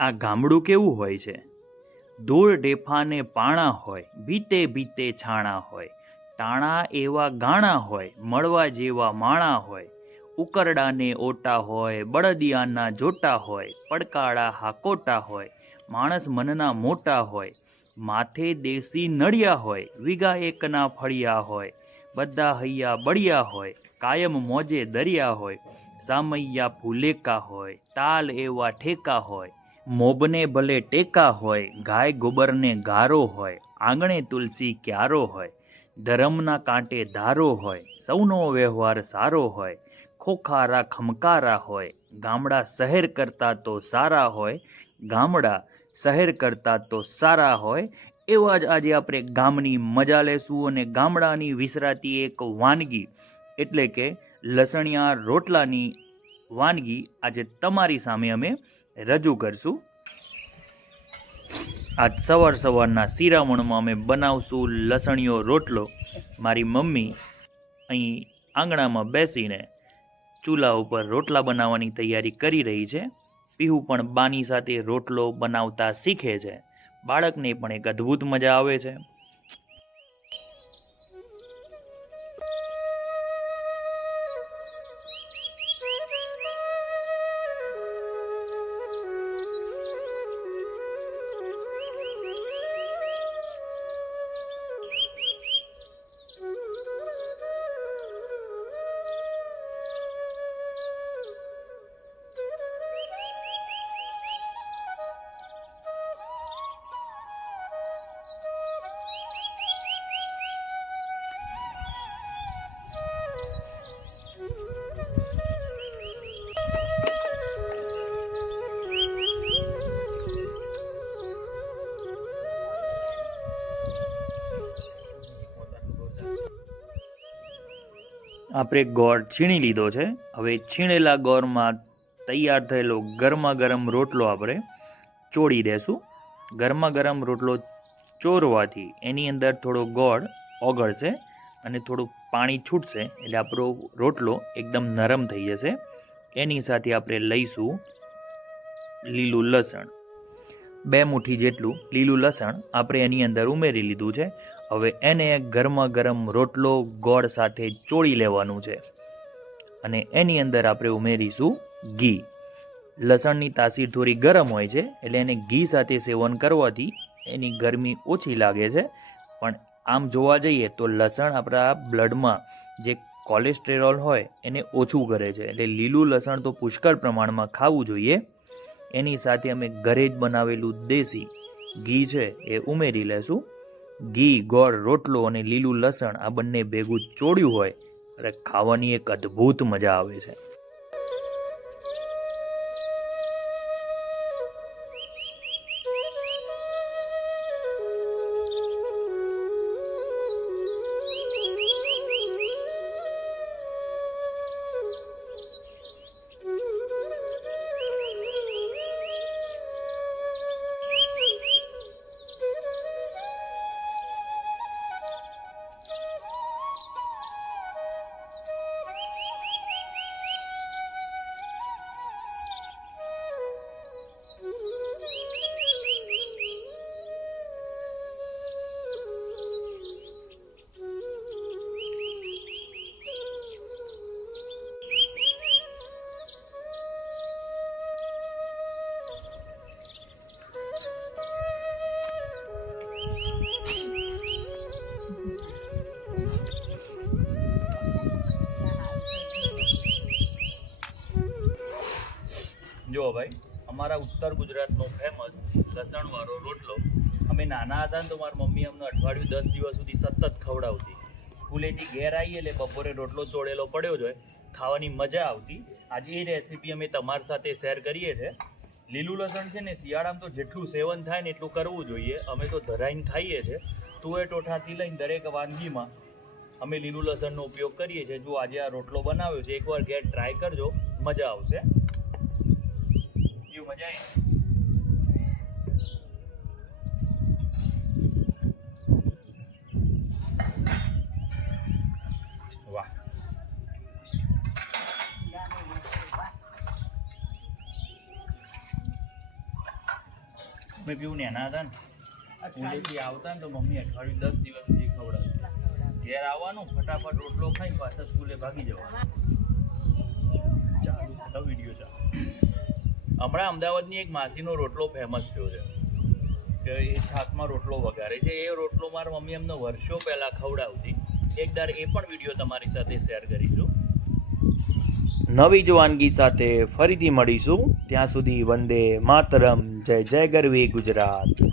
આ ગામડું કેવું હોય છે? દૂર ડેફાને પાણા હોય, ભીતે ભીતે છાણા હોય, ટાણા એવા ગાણા હોય, મળવા જેવા માણા હોય, ઉકરડાને ઓટા હોય, બળદિયાના જોટા હોય, પડકાળા હાકોટા હોય, માણસ મનના મોટા હોય, માથે દેશી નળિયા હોય, વીઘા એકના ફળિયા હોય, બધા હૈયા બળિયા હોય, કાયમ મોજે દરિયા હોય, સામૈયા ફૂલેકા હોય, તાલ એવા ઠેકા હોય, મોબને ભલે ટેકા હોય, ગાય ગોબરને ગારો હોય, આંગણે તુલસી ક્યારો હોય, ધરમના કાંટે ધારો હોય, સૌનો વ્યવહાર સારો હોય, ખોખારા ખમકારા હોય, ગામડા શહેર કરતાં તો સારા હોય, ગામડા શહેર કરતાં તો સારા હોય. એવા જ આજે આપણે ગામની મજા લેશું અને ગામડાની વિસરાતી એક વાનગી એટલે કે લસણિયા રોટલાની વાનગી આજે તમારી સામે અમે રજૂ કરશું. આજ સવારના શિરામણમાં અમે બનાવશું લસણીયો રોટલો. મારી મમ્મી અહીં આંગણામાં બેસીને ચૂલા ઉપર રોટલા બનાવવાની તૈયારી કરી રહી છે. પીહુ પણ બાની સાથે રોટલો બનાવતા શીખે છે. બાળકને પણ એક અદ્ભુત મજા આવે છે. આપણે ગોળ છીણી લીધો છે. હવે છીણેલા ગોળમાં તૈયાર થયેલો ગરમા ગરમ રોટલો આપણે ચોળી દેશું. ગરમા ગરમ રોટલો ચોરવાથી એની અંદર થોડો ગોળ ઓગળશે અને થોડું પાણી છૂટશે એટલે આપણો રોટલો એકદમ નરમ થઈ જશે. એની સાથે આપણે લઈશું લીલું લસણ. 2 મુઠ્ઠી જેટલું લીલું લસણ આપણે એની અંદર ઉમેરી લીધું છે. હવે એને ગરમા ગરમ રોટલો ગોળ સાથે ચોળી લેવાનું છે અને એની અંદર આપણે ઉમેરીશું ઘી. લસણની તાસીર થોડી ગરમ હોય છે એટલે એને ઘી સાથે સેવન કરવાથી એની ગરમી ઓછી લાગે છે. પણ આમ જોવા જઈએ તો લસણ આપણા બ્લડમાં જે કોલેસ્ટ્રેરોલ હોય એને ઓછું કરે છે એટલે લીલું લસણ તો પુષ્કળ પ્રમાણમાં ખાવું જોઈએ. એની સાથે અમે ઘરે જ બનાવેલું દેશી ઘી છે એ ઉમેરી લેશું. ઘી, ગોળ, રોટલો અને લીલું લસણ આ બંને ભેગું ચોળ્યું હોય એટલે ખાવાની એક અદ્ભુત મજા આવે છે. જો ભાઈ, અમારા ઉત્તર ગુજરાતનો ફેમસ લસણવાળો રોટલો. અમે નાના હતા ને તો મારી મમ્મી અમને અઠવાડિયું 10 દિવસ સુધી સતત ખવડાવતી. સ્કૂલેથી ઘેર આવીએ એટલે બપોરે રોટલો ચોળેલો પડ્યો જ હોય, ખાવાની મજા આવતી. આજે એ રેસીપી અમે તમારી સાથે શેર કરીએ છીએ. લીલું લસણ છે ને શિયાળામાં તો જેટલું સેવન થાય ને એટલું કરવું જોઈએ. અમે તો ધરાઈને ખાઈએ છીએ. તુવેર ટોઠાથી લઈને દરેક વાનગીમાં અમે લીલું લસણનો ઉપયોગ કરીએ છીએ. જો આજે આ રોટલો બનાવ્યો છે, એકવાર ઘેર ટ્રાય કરજો, મજા આવશે. મજા આવી. વાહ. મેં પીવું નાના હતા ને સ્કૂલેથી આવતા ને તો મમ્મી અઠવાડિયું 10 દિવસ સુધી ખવડાવતી. ઘેર આવવાનું ફટાફટ રોટલો ખાઈને પાછા સ્કૂલે ભાગી જવાનું. ચાલો વિડીયો ચાલો. હમણાં અમદાવાદની એક માસીનો રોટલો ફેમસ થયો છે કે એ છાસમાં રોટલો વઘારે છે. એ રોટલો મારી મમ્મી અમને વર્ષો પહેલાં ખવડાવતી. એકવાર એ પણ વિડીયો તમારી સાથે શેર કરીશું. નવી જ વાનગી સાથે ફરીથી મળીશું. ત્યાં સુધી વંદે માતરમ. જય જય ગરવી ગુજરાત.